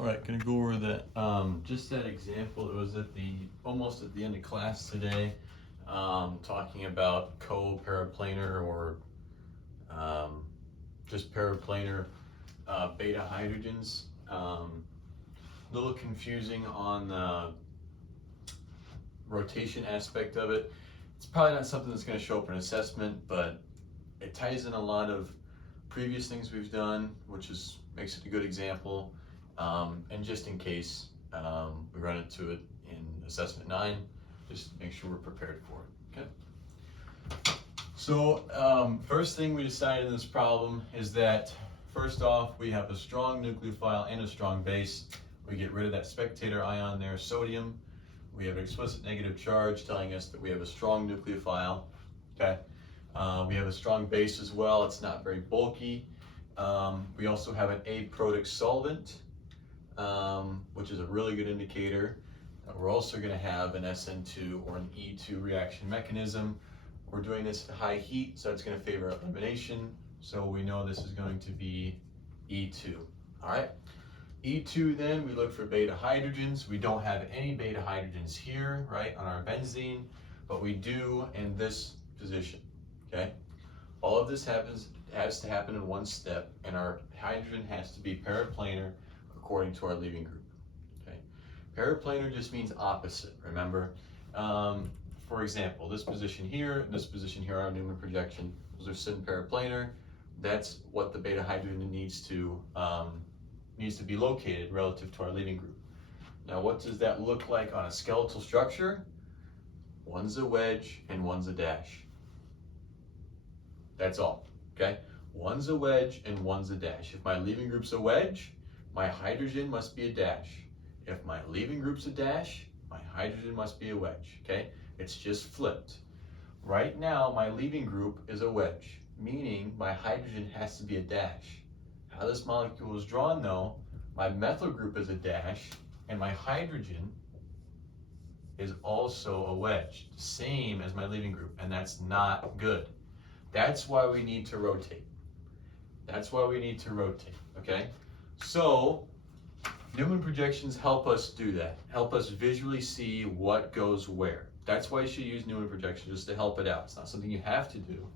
All right, gonna go over that. Just that example. It was almost at the end of class today, talking about co-periplanar or just periplanar beta hydrogens. A little confusing on the rotation aspect of it. It's probably not something that's going to show up in assessment, but it ties in a lot of previous things we've done, which makes it a good example. And just in case we run into it in assessment 9, just make sure we're prepared for it. Okay. So first thing we decided in this problem is that first off, we have a strong nucleophile and a strong base. We get rid of that spectator ion there, sodium. We have an explicit negative charge telling us that we have a strong nucleophile. Okay. We have a strong base as well. It's not very bulky. We also have an aprotic solvent, which is a really good indicator. We're also going to have an SN2 or an E2 reaction mechanism. We're doing this at high heat, so it's going to favor elimination. So we know this is going to be E2. All right. E2, then we look for beta hydrogens. We don't have any beta hydrogens here, right, on our benzene, but we do in this position. Okay. All of this has to happen in one step, and our hydrogen has to be periplanar according to our leaving group. Okay. Periplanar just means opposite, remember? For example, this position here and this position here are Newman projection. Those are syn periplanar. That's what the beta hydrogen needs to be located relative to our leaving group. Now, what does that look like on a skeletal structure? One's a wedge and one's a dash. That's all, okay? One's a wedge and one's a dash. If my leaving group's a wedge, my hydrogen must be a dash. If my leaving group's a dash, my hydrogen must be a wedge, okay? It's just flipped. Right now, my leaving group is a wedge, meaning my hydrogen has to be a dash. How this molecule is drawn though, my methyl group is a dash, and my hydrogen is also a wedge, same as my leaving group, and that's not good. That's why we need to rotate. That's why we need to rotate, okay? So, Newman projections help us do that, help us visually see what goes where. That's why you should use Newman projections, just to help it out. It's not something you have to do,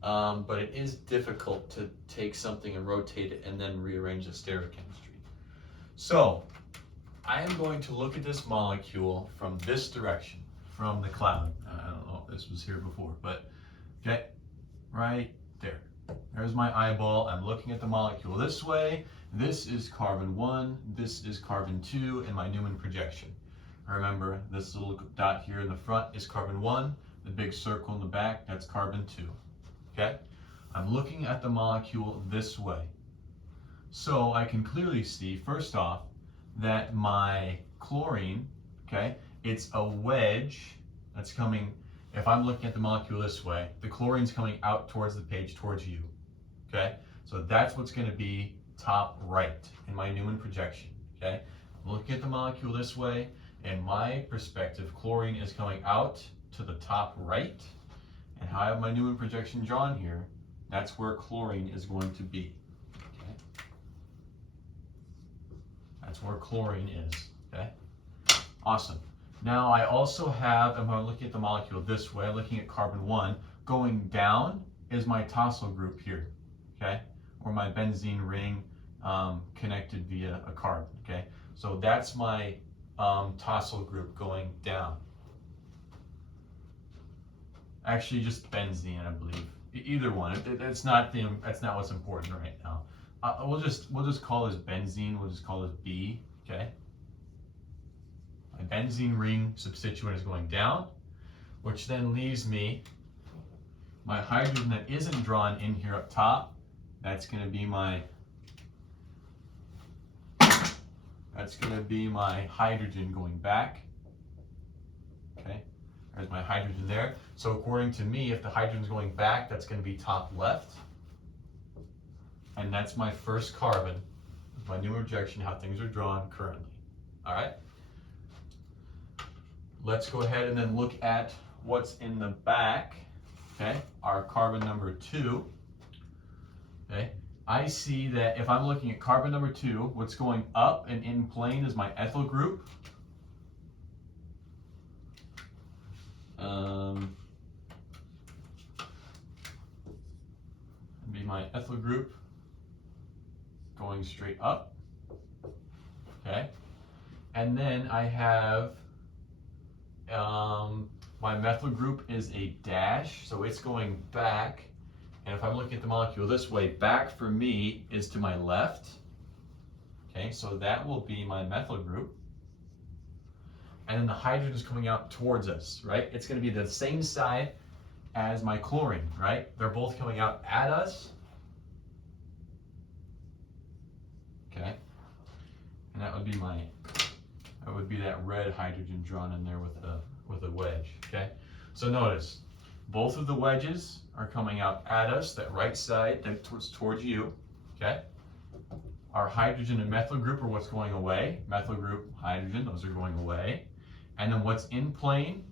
but it is difficult to take something and rotate it and then rearrange the stereochemistry. So, I am going to look at this molecule from this direction, from the cloud. I don't know if this was here before, but okay, right there. There's my eyeball. I'm looking at the molecule this way. This is carbon 1, this is carbon 2, and my Newman projection. Remember, this little dot here in the front is carbon 1, the big circle in the back, that's carbon 2. Okay? I'm looking at the molecule this way. So I can clearly see, first off, that my chlorine, okay, it's a wedge that's coming. If I'm looking at the molecule this way, the chlorine's coming out towards the page, towards you. Okay? So that's what's going to be top right in my Newman projection. Okay? I'm looking at the molecule this way. In my perspective, chlorine is coming out to the top right. And how I have my Newman projection drawn here, that's where chlorine is going to be. Okay? That's where chlorine is. Okay? Awesome. Now I also have, if I'm looking at the molecule this way, looking at carbon 1, going down is my tosyl group here, okay? Or my benzene ring connected via a carbon, okay? So that's my tosyl group going down. Actually, just benzene, I believe. Either one. That's not what's important right now. We'll just call this benzene. We'll just call this B, okay? My benzene ring substituent is going down, which then leaves me my hydrogen that isn't drawn in here up top. That's going to be my hydrogen going back. Okay, there's my hydrogen there. So according to me, if the hydrogen is going back, that's going to be top left. And that's my first carbon, my Newman projection, how things are drawn currently. All right. Let's go ahead and then look at what's in the back, okay? Our carbon number 2, okay? I see that if I'm looking at carbon number 2, what's going up and in plane is my ethyl group. Be my ethyl group going straight up. Okay. And then I have my methyl group is a dash, so it's going back. And if I'm looking at the molecule this way, back for me is to my left. Okay, so that will be my methyl group. And then the hydrogen is coming out towards us, right? It's going to be the same side as my chlorine, right? They're both coming out at us. Okay, and that would be that red hydrogen drawn in there with a wedge. Okay, so notice both of the wedges are coming out at us, that right side towards you. Okay, our hydrogen and methyl group are what's going away. Methyl group, hydrogen, those are going away. And then what's in plane?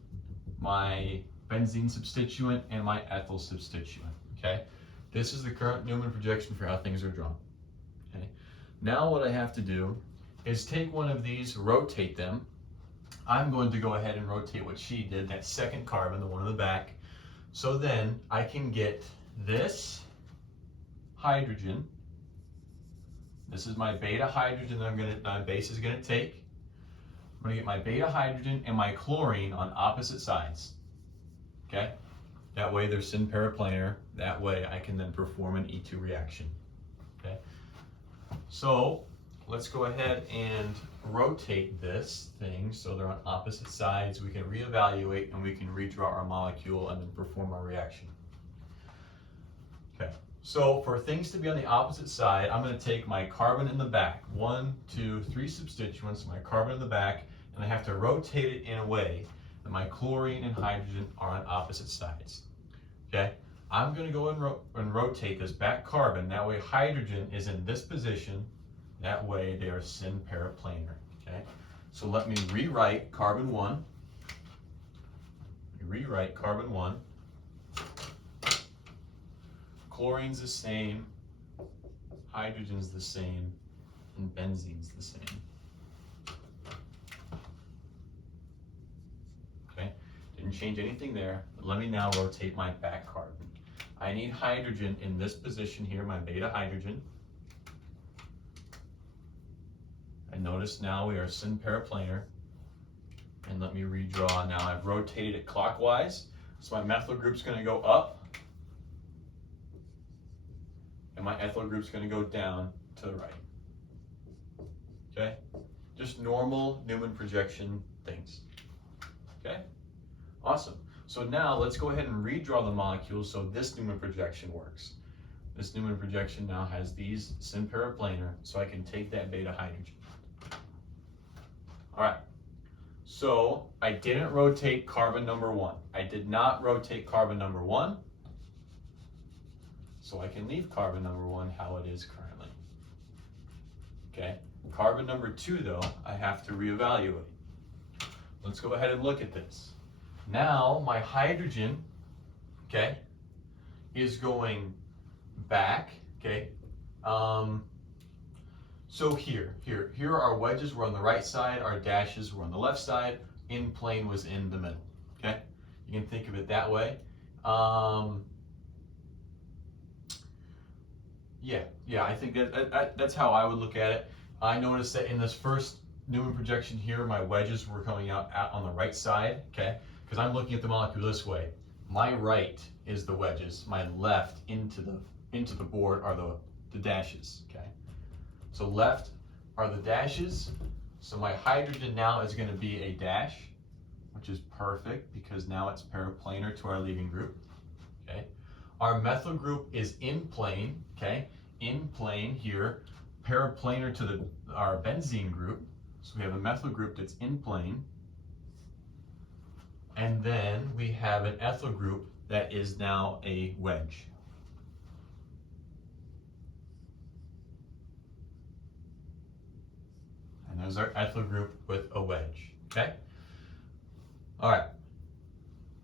My benzene substituent and my ethyl substituent. Okay, this is the current Newman projection for how things are drawn. Okay, now what I have to do is take one of these, rotate them. I'm going to go ahead and rotate what she did, that second carbon, the one in the back. So then I can get this hydrogen. This is my beta hydrogen that my base is going to take. I'm going to get my beta hydrogen and my chlorine on opposite sides. Okay? That way they're syn periplanar. That way I can then perform an E2 reaction. Okay? So let's go ahead and rotate this thing so they're on opposite sides. We can reevaluate and we can redraw our molecule and then perform our reaction. Okay, so for things to be on the opposite side, I'm going to take my carbon in the back. 1, 2, 3 substituents, my carbon in the back, and I have to rotate it in a way that my chlorine and hydrogen are on opposite sides. Okay, I'm going to go and rotate this back carbon. That way hydrogen is in this position. That way they are syn periplanar. Okay, so let me rewrite carbon 1. Rewrite carbon 1. Chlorine's the same, hydrogen's the same, and benzene's the same. Okay, didn't change anything there, but let me now rotate my back carbon. I need hydrogen in this position here, my beta hydrogen. And notice now we are syn periplanar. And let me redraw now. I've rotated it clockwise, so my methyl group's going to go up. And my ethyl group's going to go down to the right. Okay? Just normal Newman projection things. Okay? Awesome. So now let's go ahead and redraw the molecules so this Newman projection works. This Newman projection now has these syn periplanar, so I can take that beta hydrogen. All right. So I didn't rotate carbon number 1. I did not rotate carbon number 1. So I can leave carbon number 1 how it is currently. Okay, carbon number 2 though, I have to reevaluate. Let's go ahead and look at this. Now my hydrogen, okay, is going back, okay. So here are our wedges were on the right side, our dashes were on the left side, in plane was in the middle, okay. You can think of it that way. Yeah, I think that's how I would look at it. I noticed that in this first Newman projection here, my wedges were coming out on the right side, okay? Because I'm looking at the molecule this way. My right is the wedges. My left into the board are the dashes, okay? So left are the dashes. So my hydrogen now is going to be a dash, which is perfect because now it's periplanar to our leaving group, okay? Our methyl group is in plane, okay? In plane here, periplanar to our benzene group. So we have a methyl group that's in plane. And then we have an ethyl group that is now a wedge. And there's our ethyl group with a wedge, okay? All right.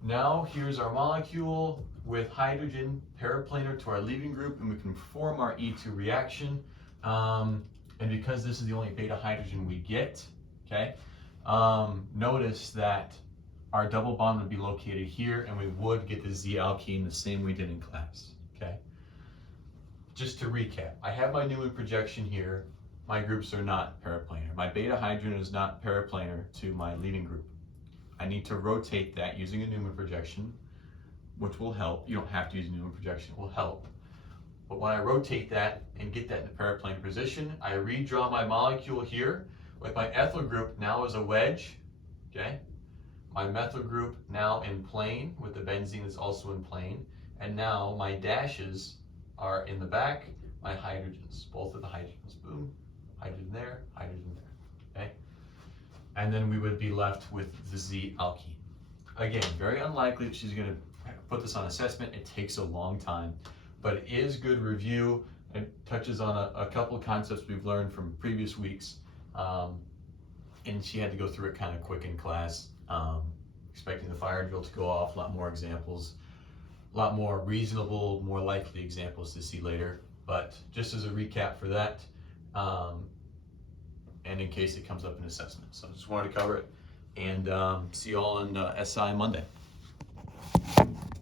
Now here's our molecule with hydrogen periplanar to our leaving group, and we can perform our E2 reaction. And because this is the only beta hydrogen we get, okay, notice that our double bond would be located here, and we would get the Z alkene the same we did in class, okay? Just to recap, I have my Newman projection here. My groups are not periplanar. My beta hydrogen is not periplanar to my leaving group. I need to rotate that using a Newman projection, which will help. You don't have to use a Newman projection, it will help. But when I rotate that and get that in the periplanar position, I redraw my molecule here with my ethyl group now as a wedge, okay? My methyl group now in plane with the benzene that's also in plane. And now my dashes are in the back, my hydrogens, both of the hydrogens, boom, hydrogen there, okay? And then we would be left with the Z alkene. Again, very unlikely that she's gonna put this on assessment. It takes a long time, but it is good review. It touches on a couple of concepts we've learned from previous weeks. And she had to go through it kind of quick in class, expecting the fire drill to go off, a lot more examples, a lot more reasonable, more likely examples to see later. But just as a recap for that, and in case it comes up in assessment. So I just wanted to cover it, and see you all on SI Monday.